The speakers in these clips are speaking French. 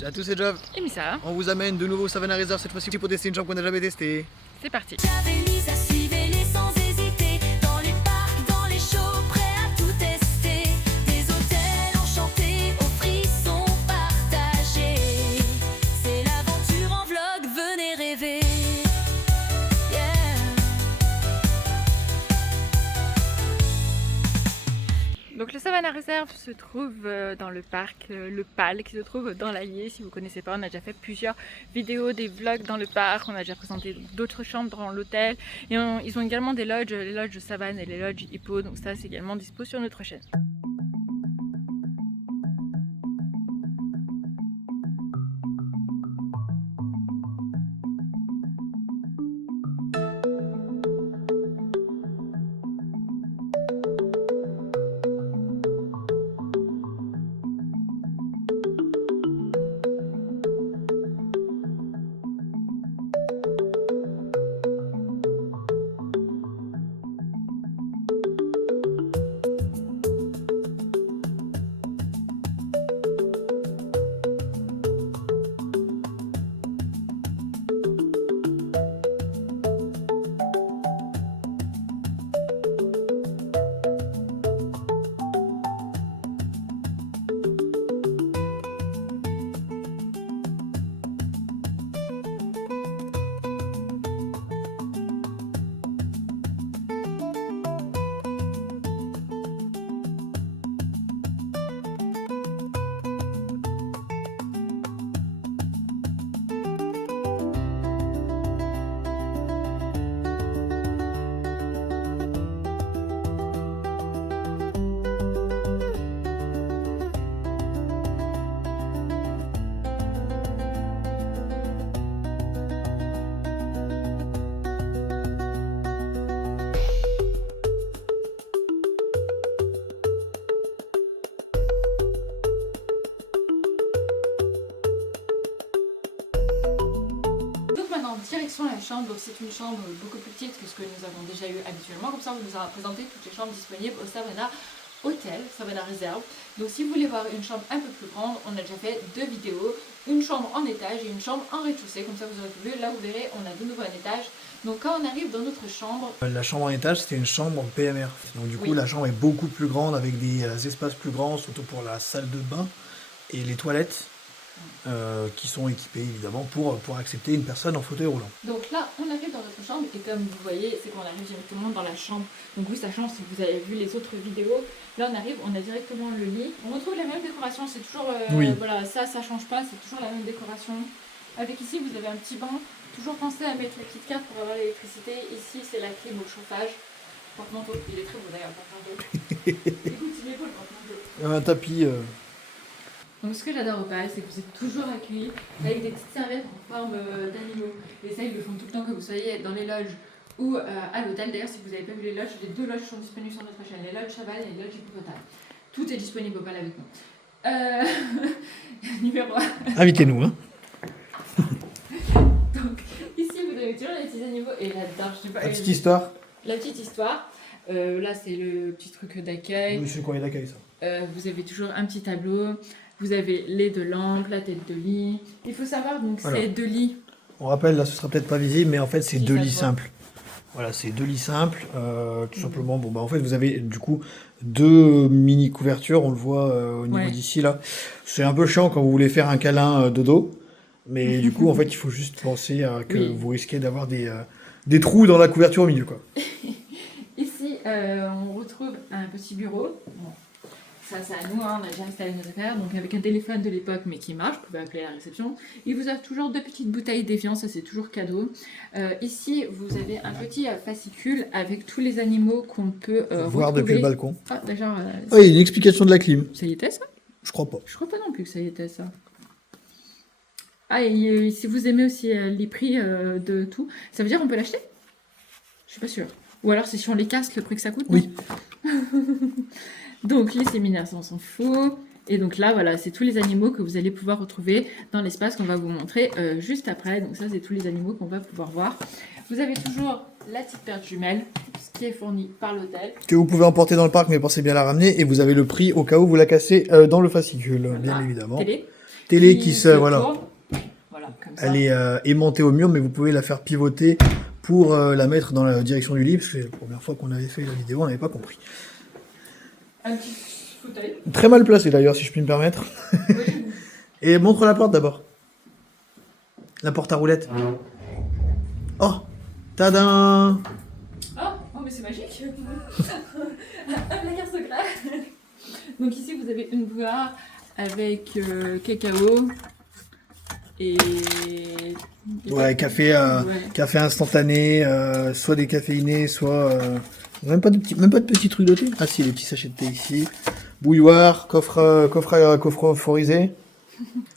Salut à tous, c'est Jav. Et Missa, On vous amène de nouveau au Savannah Reserve, cette fois-ci pour tester une chambre qu'on n'a jamais testée. c'est parti. Lisa, suivez-les sans hésiter. Dans les parcs, dans les shows, prêts à tout tester. Des hôtels enchantés, aux frissons partagés. C'est l'aventure en vlog, venez rêver. Yeah. Donc le Savannah Reserve se trouve dans le parc Le Pal, qui se trouve dans l'Allier. Si vous ne connaissez pas, on a déjà fait plusieurs vidéos, des vlogs dans le parc. On a déjà présenté d'autres chambres dans l'hôtel. Et ils ont également des lodges, les lodges Savane et les lodges Hippo. Donc ça, c'est également dispo sur notre chaîne. Direction la chambre, donc c'est une chambre beaucoup plus petite que ce que nous avons déjà eu habituellement. Comme ça, on nous a présenté toutes les chambres disponibles au Savannah Hotel, Savannah Reserve. Donc si vous voulez voir une chambre un peu plus grande, on a déjà fait deux vidéos, une chambre en étage et une chambre en rez-de-chaussée. Comme ça, vous aurez vu, là vous verrez, on a de nouveau un étage. Donc quand on arrive dans notre chambre... La chambre en étage, c'était une chambre PMR. Donc du coup, Oui. la chambre est beaucoup plus grande, avec des espaces plus grands, surtout pour la salle de bain et les toilettes, qui sont équipées évidemment pour accepter une personne en fauteuil roulant. Donc là, on arrive dans notre chambre et comme vous voyez, c'est qu'on arrive directement dans la chambre. Donc oui, sachant si vous avez vu les autres vidéos, là on arrive, on a directement le lit. On retrouve la même décoration, c'est toujours, Oui. voilà, ça change pas, c'est toujours la même décoration. Avec ici, vous avez un petit banc, toujours pensez à mettre la petite carte pour avoir l'électricité. Ici, c'est la clim au chauffage. Porte-manteau, il est très beau d'ailleurs, porte-manteau. Écoute, il est beau le porte-manteau. Il y a un tapis. Donc ce que j'adore au Pal, c'est que vous êtes toujours accueillis avec des petites serviettes en forme d'animaux. Et ça, ils le font tout le temps que vous soyez dans les loges ou à l'hôtel. D'ailleurs, si vous n'avez pas vu les deux loges sont disponibles sur notre chaîne. Les loges Chaval et les loges Hippopotame. Tout est disponible au Pal avec nous. Numéro 1. Invitez-nous, hein. Donc ici, vous avez toujours les petits animaux. Et là-dedans, je sais pas. La petite histoire. La petite histoire. Là, c'est le petit truc d'accueil. Oui, c'est le courrier d'accueil, ça. Vous avez toujours un petit tableau. Vous avez les deux lampes, la tête de lit. Il faut savoir, donc Voilà. c'est deux lits. On rappelle, là, ce sera peut-être pas visible, mais en fait, c'est Si, deux ça lits se voit. simples. Voilà, c'est deux lits simples, tout simplement. Bon, bah, en fait, vous avez du coup deux mini couvertures, on le voit au niveau Ouais. d'ici là. C'est un peu chiant quand vous voulez faire un câlin dodo, mais du coup, en fait, il faut juste penser que Oui. vous risquez d'avoir des trous dans la couverture au milieu, quoi. Ici, on retrouve un petit bureau. Bon, ça, c'est à nous, hein, on a déjà installé nos affaires. Donc, avec un téléphone de l'époque, mais qui marche, vous pouvez appeler la réception. Il vous offre toujours deux petites bouteilles d'Evian, ça c'est toujours cadeau. Ici, vous avez un petit fascicule avec tous les animaux qu'on peut Voir retrouver. depuis le balcon. Ah, déjà, Ah, il y a une explication de la clim. ça y était ça? Je crois pas. Je crois pas non plus que ça y était ça. Ah, et si vous aimez aussi les prix de tout, ça veut dire qu'on peut l'acheter? Je suis pas sûre. Ou alors c'est si on les casse le prix que ça coûte? Oui. Non. Donc les séminaires, ça, on s'en fout. Et donc là, voilà, c'est tous les animaux que vous allez pouvoir retrouver dans l'espace qu'on va vous montrer juste après. Donc ça, c'est tous les animaux qu'on va pouvoir voir. Vous avez toujours la petite paire de jumelles, ce qui est fourni par l'hôtel. Que vous pouvez emporter dans le parc, mais pensez bien à la ramener. Et vous avez le prix au cas où vous la cassez dans le fascicule, bien Voilà, évidemment. Télé. télé qui se... Voilà. tourne. Voilà, comme ça. Elle est aimantée au mur, mais vous pouvez la faire pivoter pour la mettre dans la direction du lit, parce que c'est la première fois qu'on avait fait la vidéo, on n'avait pas compris. Un petit fauteuil. Très mal placé d'ailleurs, si je puis me permettre. Oui. Et montre la porte d'abord. La porte à roulettes. Oh, tadam! Oh, mais c'est magique. Un placard secret. Donc ici, vous avez une bouilloire avec cacao et... Ouais, café, Ouais. café instantané, soit décaféiné, soit... même pas de petits trucs de thé. Ah si, les petits sachets de thé ici. Bouilloire, coffre-forisé.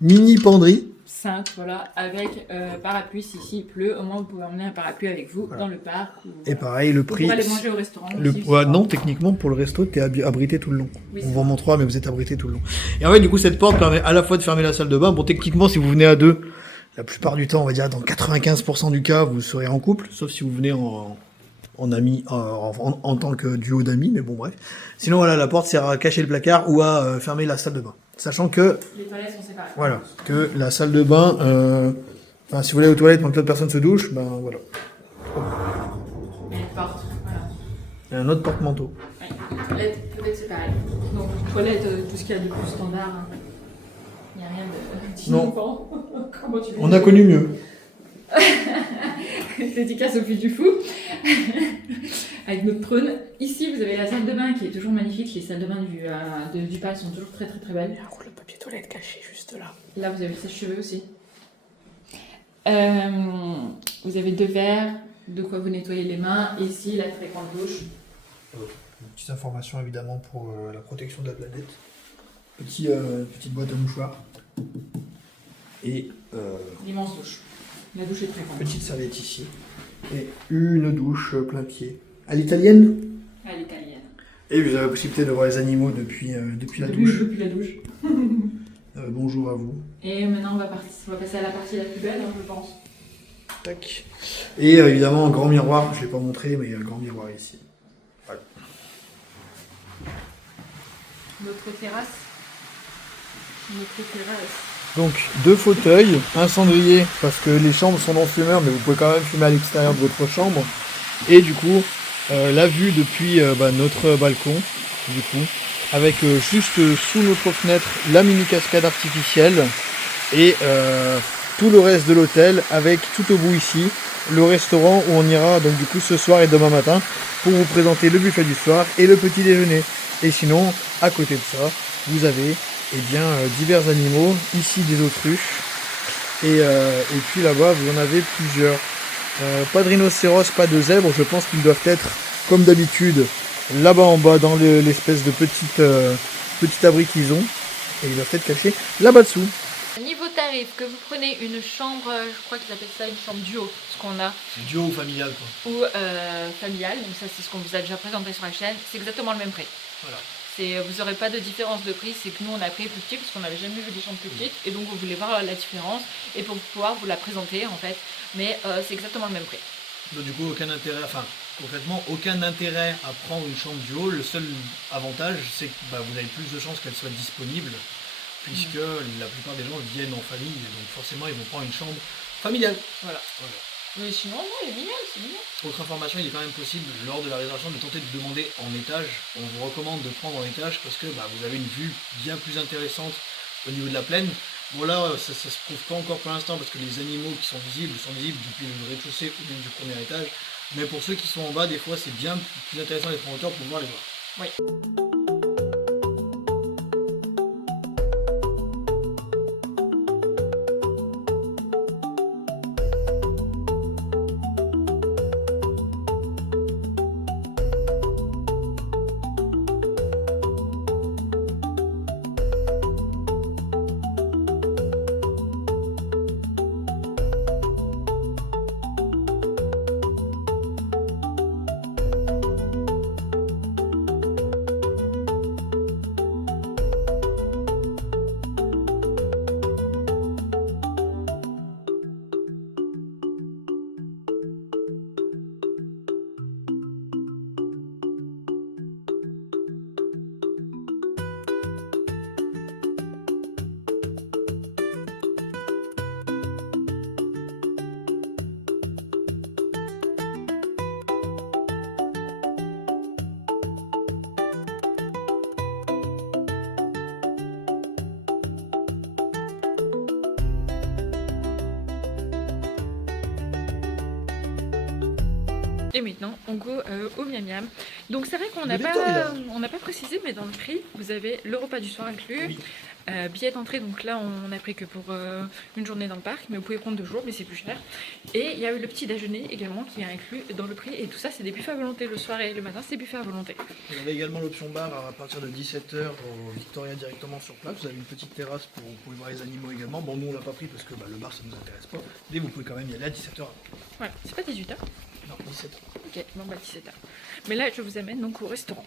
Mini penderie. Simple, voilà, avec parapluie, s'il pleut, au moins vous pouvez emmener un parapluie avec vous dans le parc. Ou, Et pareil, le vous prix... pourrez aller manger au restaurant Le, aussi. ouais, non, techniquement, pour le resto, t'es abrité tout le long. Oui, On c'est vous en montrera, mais vous êtes abrité tout le long. Et en fait, du coup, cette porte permet à la fois de fermer la salle de bain. Bon, techniquement, si vous venez à deux, la plupart du temps, on va dire dans 95% du cas, vous serez en couple, sauf si vous venez en ami, en tant que duo d'amis, mais bon, bref. Sinon, voilà, la porte sert à cacher le placard ou à fermer la salle de bain. Sachant que, Les toilettes sont séparées. voilà, que la salle de bain, enfin, si vous allez aux toilettes pendant que l'autre personne se douche, ben voilà. Et les portes, voilà. Il y a un autre porte-manteau. Ouais. Les toilettes peuvent être séparées. Donc, toilettes, tout ce qu'il y a de plus standard. Hein. Il n'y a rien de Non. d'innovant. Comment tu On a connu mieux. Dédicace au Puy du Fou. Avec notre trône. Ici, vous avez la salle de bain qui est toujours magnifique. Les salles de bain du parc sont toujours très très très belles. Un rouleau de papier toilette caché juste là. Là, vous avez le sèche-cheveux aussi. Vous avez 2 verres, de quoi vous nettoyer les mains. Et ici, la très grande douche. Une petite information évidemment pour la protection de la planète. Petite boîte à mouchoirs. Et L'immense douche. La douche est très grande. petite serviette ici. Et une douche plein pied. À l'italienne. À l'italienne. Et vous avez la possibilité de voir les animaux depuis la douche. Depuis la douche. Bonjour à vous. Et maintenant, on va passer à la partie la plus belle, hein, je pense. Tac. Et évidemment, un grand miroir. Je ne l'ai pas montré, mais il y a un grand miroir ici. Voilà. Notre terrasse. Donc 2 fauteuils, un cendrier parce que les chambres sont non fumeurs, mais vous pouvez quand même fumer à l'extérieur de votre chambre. Et du coup, la vue depuis notre balcon, du coup, avec juste sous notre fenêtre la mini cascade artificielle et tout le reste de l'hôtel avec tout au bout ici le restaurant où on ira donc du coup ce soir et demain matin pour vous présenter le buffet du soir et le petit déjeuner. Et sinon, à côté de ça, vous avez divers animaux, ici des autruches, et puis là-bas vous en avez plusieurs. Pas de rhinocéros, pas de zèbre, je pense qu'ils doivent être, comme d'habitude, là-bas en bas dans l'espèce de petit abri qu'ils ont, et ils doivent être cachés là-bas dessous. Niveau tarif, que vous prenez une chambre, je crois qu'ils appellent ça une chambre duo, ce qu'on a, Duo ou familial quoi. ou familiale, donc ça c'est ce qu'on vous a déjà présenté sur la chaîne, c'est exactement le même prix. Voilà. Vous n'aurez pas de différence de prix, c'est que nous on a pris plus petit parce qu'on n'avait jamais vu des chambres plus petites et donc vous voulez voir la différence et pour pouvoir vous la présenter en fait, mais c'est exactement le même prix. Donc du coup aucun intérêt, concrètement aucun intérêt à prendre une chambre duo. Le seul avantage c'est que vous avez plus de chances qu'elle soit disponible puisque la plupart des gens viennent en famille et donc forcément ils vont prendre une chambre familiale. Voilà. Mais sinon, non, il est mignon, c'est mignon. Autre information, il est quand même possible lors de la réservation de tenter de demander en étage. On vous recommande de prendre en étage parce que vous avez une vue bien plus intéressante au niveau de la plaine. Bon là, ça se prouve pas encore pour l'instant parce que les animaux qui sont visibles depuis le rez-de-chaussée ou même du premier étage. Mais pour ceux qui sont en bas, des fois c'est bien plus intéressant d'être en hauteur pour pouvoir les voir. Oui. Et maintenant, on go au miam miam. Donc c'est vrai qu'on Le n'a Victoria. pas précisé, mais dans le prix, vous avez le repas du soir inclus, Oui. billet d'entrée. Donc là, on n'a pris que pour une journée dans le parc, mais vous pouvez prendre 2 jours, mais c'est plus cher. Et il y a eu le petit déjeuner également qui est inclus dans le prix. Et tout ça, c'est des buffets à volonté. Le soir et le matin, c'est buffet à volonté. Vous avez également l'option bar à partir de 17h au Victoria directement sur place. Vous avez une petite terrasse pour vous pouvez voir les animaux également. Bon, nous on l'a pas pris parce que le bar ça nous intéresse pas. Mais vous pouvez quand même y aller à 17h. Voilà, c'est pas 18h. Non, 17h. Ok, bon bah 17h. Mais là, je vous amène donc au restaurant.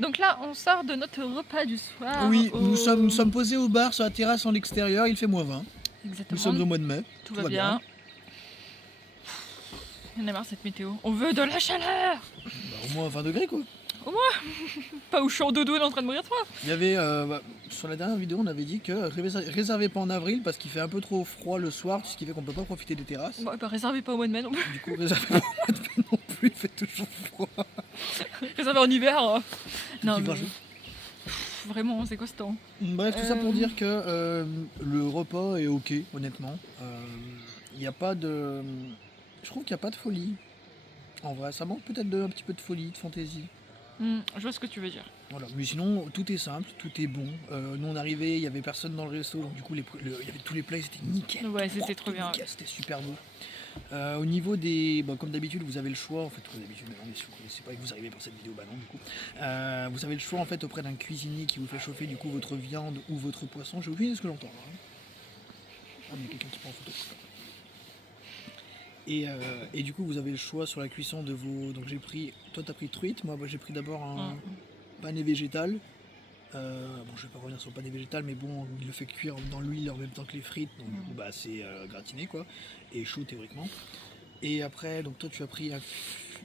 Donc là, on sort de notre repas du soir. Oui, nous sommes posés au bar sur la terrasse en extérieur, il fait -20. Exactement. Nous sommes au mois de mai. Tout va bien. Il y en a marre cette météo. On veut de la chaleur. Au moins 20 degrés quoi. Pas où je suis en dodo en train de mourir de froid. Il y avait, sur la dernière vidéo, on avait dit que réservez pas en avril parce qu'il fait un peu trop froid le soir, ce qui fait qu'on peut pas profiter des terrasses. Bon, bah réservez pas au mois de mai non plus. Du coup, réservez pas au mois de mai non plus, il fait toujours froid. Réservez en hiver. Non, Petit mais... grageau. Vraiment, c'est quoi ce temps? Bref, tout ça pour dire que le repas est ok, honnêtement. Il n'y a pas de... Je trouve qu'il n'y a pas de folie. En vrai, ça manque peut-être un petit peu de folie, de fantaisie. Je vois ce que tu veux dire. Voilà. Mais sinon, tout est simple, tout est bon. Nous, on arrivait, il n'y avait personne dans le resto, donc du coup, il y avait tous les plats, c'était nickel. Ouais, tout c'était propre, trop bien. nickel, c'était super beau. Au niveau des... comme d'habitude, vous avez le choix, en fait, comme d'habitude, mais si vous ne connaissez pas et que vous arrivez pour cette vidéo, bah non, du coup. Vous avez le choix, en fait, auprès d'un cuisinier qui vous fait chauffer, du coup, votre viande ou votre poisson. J'ai oublié ce que j'entends, là. Ah, il y a quelqu'un qui prend en photo. Et du coup, vous avez le choix sur la cuisson de vos... Donc j'ai pris... Toi, t'as pris truite, moi, j'ai pris d'abord un pané végétal. Bon, je vais pas revenir sur le pané végétal, mais bon, il le fait cuire dans l'huile en même temps que les frites, donc du coup, bah, c'est gratiné, quoi, et chaud théoriquement. Et après, donc toi, tu as pris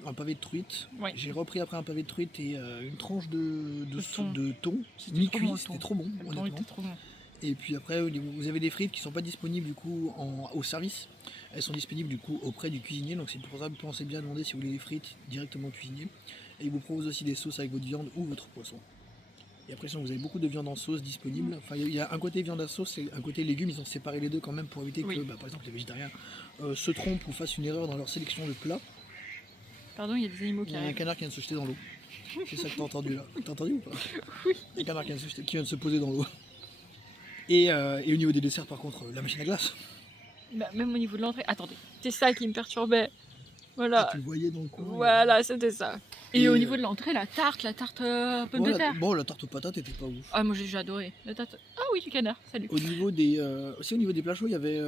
un pavé de truite. Ouais. J'ai repris après un pavé de truite et une tranche de thon. C'était Mi-cuit, trop c'était trop bon, Le temps honnêtement. était trop bon. Et puis après, vous avez des frites qui sont pas disponibles du coup au service. Elles sont disponibles du coup auprès du cuisinier. Donc c'est pour ça que pensez bien à demander si vous voulez des frites directement au cuisinier. Et il vous propose aussi des sauces avec votre viande ou votre poisson. Et après, sinon, vous avez beaucoup de viande en sauce disponible. Enfin, il y a un côté viande à sauce et un côté légumes. Ils ont séparé les deux quand même pour éviter Oui. que, par exemple, les végétariens se trompent ou fassent une erreur dans leur sélection de plats. Pardon, il y a des animaux Il qui y a un arrivent. canard qui vient de se jeter dans l'eau. C'est ça que t'as entendu là. T'as entendu ou pas? Oui. Il y a un canard qui vient de se poser dans l'eau. Et au niveau des desserts, par contre, la machine à glace. Bah, même au niveau de l'entrée. Attendez, c'est ça qui me perturbait. Voilà. Ah, tu le voyais dans le coin. Voilà, c'était ça. Et, Et, au niveau de l'entrée, la tarte pomme de terre. Bon, la tarte aux patates était pas ouf. Ah, moi j'ai adoré. La tarte. Ah oui, du canard, salut. Au niveau des, aussi au niveau des plats chauds, il y avait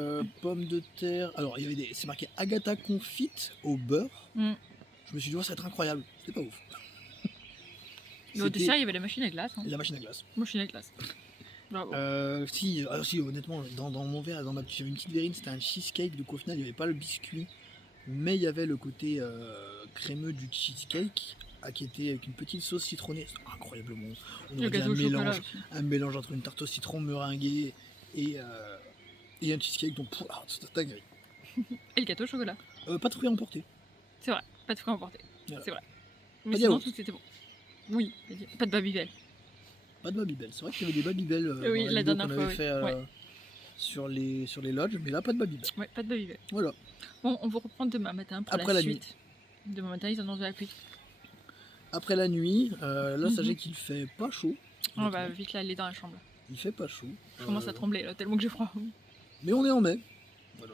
pommes de terre. Alors, il y avait des, c'est marqué Agatha confite au beurre. Mm. Je me suis dit, oh, ça va être incroyable. C'était pas ouf. Mais au C'était dessert, il y avait la machine à glace. Hein. la machine à glace. Machine à glace. Bravo. Si, honnêtement, dans mon verre, j'avais une petite verrine, c'était un cheesecake. Donc au final, il n'y avait pas le biscuit, mais il y avait le côté crémeux du cheesecake, qui était avec une petite sauce citronnée. C'était incroyablement bon. On Le aurait dit gâteau au chocolat aussi. un mélange entre une tarte au citron meringuée et un cheesecake. Donc, c'était dingue. Et le gâteau au chocolat. Pas de fruits emportés. C'est vrai, pas de fruits emportés. Voilà. C'est vrai. Pas Mais de sinon, yaourt. tout c'était bon. Oui, pas de Babybel. Pas de Babybel. C'est vrai qu'il y avait des Babybel Oui, dans la vidéo dernière qu'on fois, avait oui. fait Ouais. sur les lodges, mais là, pas de Babybel. Ouais, pas de Babybel. Voilà. Bon, on va reprendre demain matin pour Après la nuit. suite. Demain matin, ils annoncent de la pluie. Après la nuit, là, sachez Mhm. qu'il fait pas chaud. On va vite là aller dans la chambre. Il fait pas chaud. Je commence à trembler là, tellement que j'ai froid. Mais on est en mai. Voilà.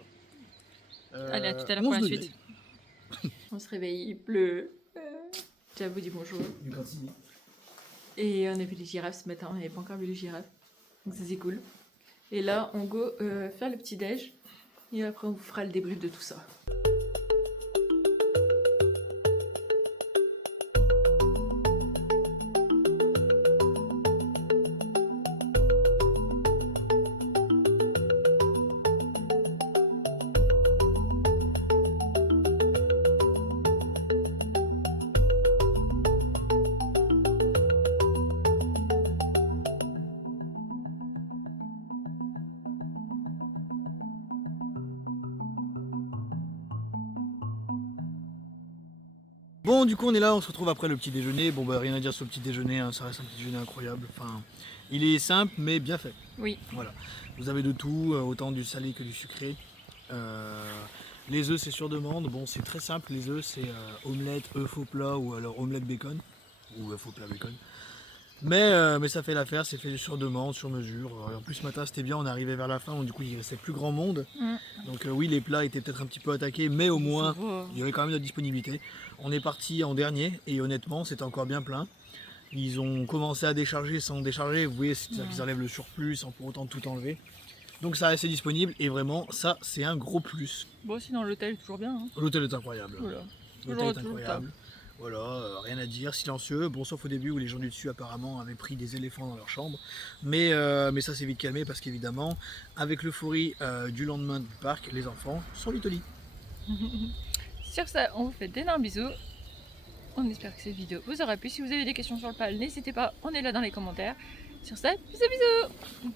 Allez, à tout à l'heure 11 pour la degrés. suite. On se réveille, il pleut. Tiens, vous dis bonjour. Du gratigné. Et on a vu les girafes ce matin, on n'avait pas encore vu les girafes. Donc ça c'est cool. Et là, on go faire le petit déj. Et après, on vous fera le débrief de tout ça. Bon, du coup, on est là, on se retrouve après le petit déjeuner. Bon, bah, rien à dire sur le petit déjeuner, hein, ça reste un petit déjeuner incroyable. Enfin, il est simple, mais bien fait. Oui. Voilà. Vous avez de tout, autant du salé que du sucré. Les œufs, c'est sur demande. Bon, c'est très simple. Les œufs, c'est omelette, œuf faux plat ou alors omelette bacon. Ou œuf faux plat bacon. Mais ça fait l'affaire, c'est fait sur demande, sur mesure. En plus, ce matin, c'était bien, on est arrivé vers la fin, donc du coup, il restait plus grand monde. Mm. Donc oui, les plats étaient peut-être un petit peu attaqués, mais au moins, Ça va. il y avait quand même de la disponibilité. On est parti en dernier, et honnêtement, c'était encore bien plein. Ils ont commencé à décharger sans décharger, vous voyez, c'est-à-dire qu'ils enlèvent le surplus sans pour autant tout enlever. Donc ça restait disponible, et vraiment, ça, c'est un gros plus. Bon, sinon l'hôtel est toujours bien. Hein. L'hôtel est incroyable. Voilà. L'hôtel est Toujours incroyable. Voilà, rien à dire, silencieux. Bon, sauf au début où les gens du dessus apparemment avaient pris des éléphants dans leur chambre. Mais ça s'est vite calmé parce qu'évidemment, avec l'euphorie du lendemain du parc, les enfants sont vite au lit. Sur ça, on vous fait d'énormes bisous. On espère que cette vidéo vous aura plu. Si vous avez des questions sur le PAL, n'hésitez pas, on est là dans les commentaires. Sur ça, bisous bisous.